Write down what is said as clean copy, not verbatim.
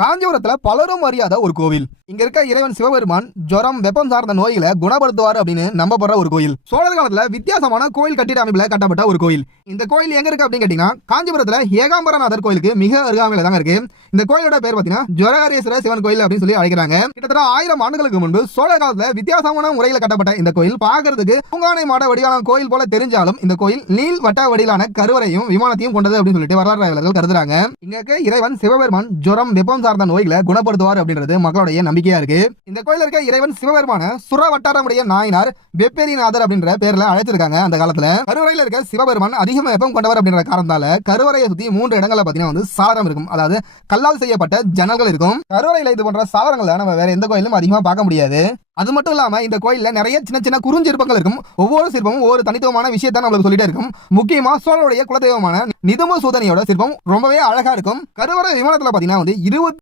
காஞ்சிபுரத்துல பலரும் அறியாத ஒரு கோவில். இங்க இருக்க இறைவன் சிவபெருமான் ஜுரம், வெப்பம் சார்ந்த நோய்களை குணப்படுத்துவார் அப்படின்னு நம்பப்படுற ஒரு கோயில். சோழர் காலத்துல வித்தியாசமான கோயில் கட்டிட அமைப்புல கட்டப்பட்ட ஒரு கோயில். இந்த கோயில் எங்க இருக்கு அப்படின்னு கேட்டீங்கன்னா, காஞ்சிபுரத்துல ஏகாம்பரநாதர் கோயிலுக்கு மிக அருகாமையில தாங்க இருக்கு. இந்த கோயிலோட பேர் பாத்தீங்கன்னா ஜுவரஹரீஸ்வரர் சிவன் கோயில் அப்படின்னு சொல்லி அழைக்கிறாங்க. கிட்டத்தட்ட 1000 ஆண்டுகளுக்கு முன்பு சோழர் காலத்துல வித்தியாசமான முறையில கட்டப்பட்ட இந்த கோயில் பாக்குறதுக்கு பூங்கானை மாட வடிவான கோயில் போல தெரிஞ்சாலும் இந்த கோயில் நீள் வட்ட வடிவான கருவறையும் விமானத்தையும் கொண்டது அப்படின்னு சொல்லிட்டு வரலாற்றாளர்கள் கருதுறாங்க. இங்க இருக்க இறைவன் சிவபெருமான் ஜுரம், வெப்பம் சார்ந்த நோய்களை குணப்படுத்துவார் அப்படின்றது மக்களுடைய நம்பிக்கையா இருக்கு. இந்த கோயில இருக்க இறைவன் சிவபெருமான சுர வட்டாரமுடைய நாயனார் வெப்பேரிநாதர் அப்படின்ற பேர்ல அழைச்சிருக்காங்க. அந்த காலத்துல கருவறையில இருக்க சிவபெருமான் அதிக வெப்பம் கொண்டவர் அப்படின்ற காரணத்தால கருவறையை சுத்தி 3 இடங்கள்ல பாத்தீங்கன்னா சாளரம் இருக்கும். அதாவது கல்லால் செய்யப்பட்ட ஜன்னல்கள் இருக்கும். கருவறையில இது போன்ற சாளரங்களை நம்ம வேற எந்த கோயிலும் அதிகமா பார்க்க முடியாது. அது மட்டும் இல்லாம இந்த கோயில்ல நிறைய சின்ன சின்ன குறுஞ்சிற்பங்கள் இருக்கும். ஒவ்வொரு சிற்பமும் ஒரு தனித்துவமான விஷயத்தை நம்மளுக்கு சொல்லிட்டே இருக்கும். முக்கியமா சோழருடைய குலதெய்வமான நிதும சூதனியோட சிற்பம் ரொம்பவே அழகா இருக்கும். கருவறை விமானத்துல பாத்தீங்கன்னா 20